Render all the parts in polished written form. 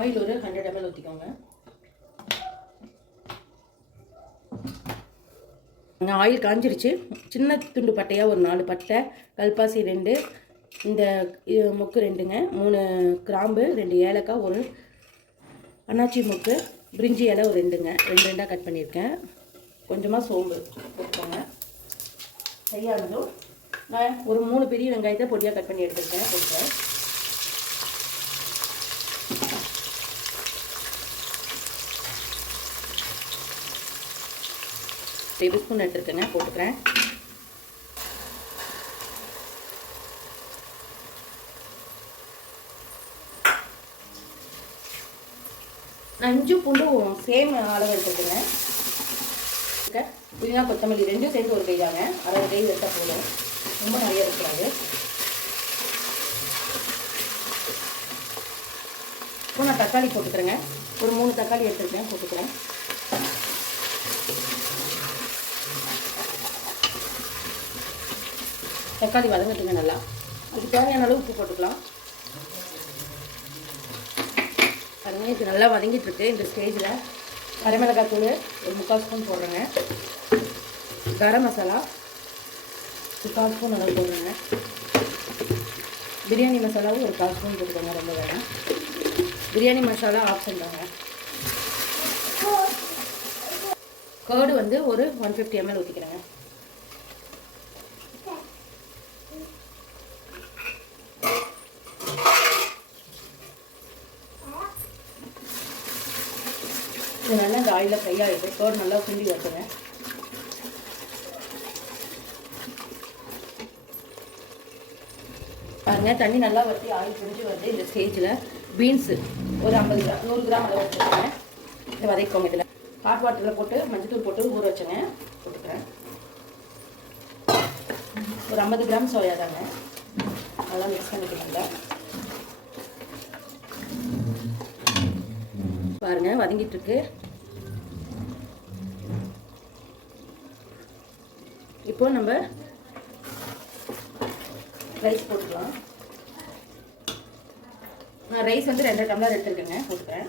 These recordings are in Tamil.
ஆயில் ஒரு 100 ml ஊற்றிக்கோங்க. ஆயில் காஞ்சிருச்சு. சின்ன துண்டு பட்டையாக ஒரு 4 பட்டை, கல்பாசி 2, இந்த மொக்கு 2ங்க, 3 கிராம்பு, 2 ஏலக்காய், ஒரு அன்னாச்சி மொக்கு, பிரிஞ்சி இலை ஒரு 2ங்க, 2 கட் பண்ணியிருக்கேன். கொஞ்சமாக சோம்பு போட்டுக்கோங்க. சரியானதும் நான் ஒரு 3 பெரிய வெங்காயத்தை பொடியாக கட் பண்ணி எடுத்துருக்கேன். போட்டுக்கிறேன். டேபிள் ஸ்பூன் எடுத்துருக்கேங்க, போட்டுக்கிறேன். நான் இஞ்சி பூண்டும் சேம் அளவு எடுத்துக்கோங்க. புதினா கொத்தமல்லி 2 சேர்ந்து ஒரு கை தாங்க, 1/2 கை எடுத்தால் போதும், ரொம்ப நிறைய இருக்கக்கூடாது. இப்போ நான் தக்காளி போட்டுக்கிறேங்க. ஒரு 3 தக்காளி எடுத்துருக்கேன், போட்டுக்கிறேன். தக்காளி வதங்கட்டுங்க நல்லா. அதுக்கு தேவையான அளவு உப்பு போட்டுக்கலாம். பாருங்க, இது நல்லா வதங்கிட்டுருக்கு. இந்த ஸ்டேஜில் வரமிளகாய் தூள் ஒரு 3/4 ஸ்பூன் போடுறேங்க. கரம் மசாலா 1/4 ஸ்பூன் அளவு போடுறேங்க. பிரியாணி மசாலாவும் ஒரு 1/4 ஸ்பூன் போட்டுக்கோங்க. ரொம்ப வேணும். பிரியாணி மசாலா ஆப்ஷன் தாங்க. கர்டு வந்து ஒரு 150 ml ஊற்றிக்கிறேங்க. இது நல்லா இந்த ஆயிலில் ஃப்ரை ஆகிட்டு கர்டு நல்லா சுண்டி வரட்டுங்க. பாருங்க, தண்ணி நல்லா வற்றி ஆயில் பிரிஞ்சு வருது. இந்த ஸ்டேஜில் பீன்ஸு ஒரு 50 கிராம் 100 கிராம் அளவு வச்சுருக்கேன். இதை வதக்கிக்கோங்க. இதில் ஹாட் வாட்டரில் போட்டு மஞ்சத்தூள் போட்டு ஊற வச்சுங்க. போட்டுக்கிறேன். ஒரு 50 கிராம் சோயா தாங்க, அதெல்லாம் மிக்ஸ் பண்ணிக்கோங்க. பாருங்க, வதங்கிட்டு இருக்கு. இப்போ நம்ம ரைஸ் போட்டுக்கலாம். நான் ரைஸ் வந்து 2 டம்ளர் எடுத்துருக்கேங்க, போட்டுக்கிறேன்.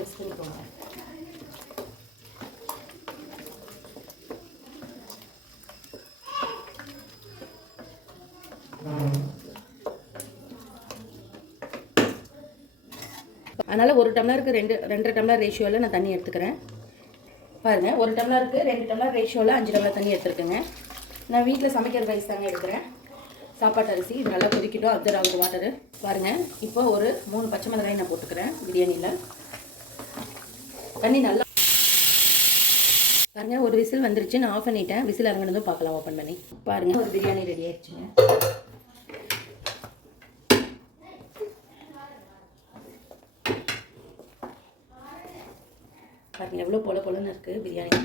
மிக்ஸ் பண்ணிக்கோங்க. அதனால் 1 டம்ளருக்கு 2 டம்ளர் ரேஷியோவில் நான் தண்ணி எடுத்துக்கிறேன். பாருங்கள், 1 டம்ளருக்கு 2 டம்ளர் ரேஷியோவில் 5 டம்ளர் தண்ணி எடுத்துருக்கேங்க. நான் வீட்டில் சமைக்கிற ரைஸ் தாங்க எடுக்கிறேன். சாப்பாட்டு அரிசி. இது நல்லா கொதிக்கிட்டோம், அப்சர்வ் ஆகுது வாட்டரு. பாருங்கள், இப்போ ஒரு 3 பச்சை மிளகாய் நான் போட்டுக்கிறேன் பிரியாணியில். தண்ணி நல்லா பாருங்கள், ஒரு விசில் வந்துருச்சு. நான் ஆஃப் பண்ணிட்டேன். விசில் இறங்கினதும் பார்க்கலாம் ஓப்பன் பண்ணி. பாருங்கள், ஒரு பிரியாணி ரெடி ஆயிடுச்சுங்க. பாருங்கள், எவ்வளோ பொல பொலன்னு இருக்குது பிரியாணி.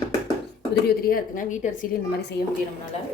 உதிரி உதிரியாக இருக்குங்க. வீட்டு அரிசியிலும் இந்த மாதிரி செய்ய முடியும் நம்மளால்.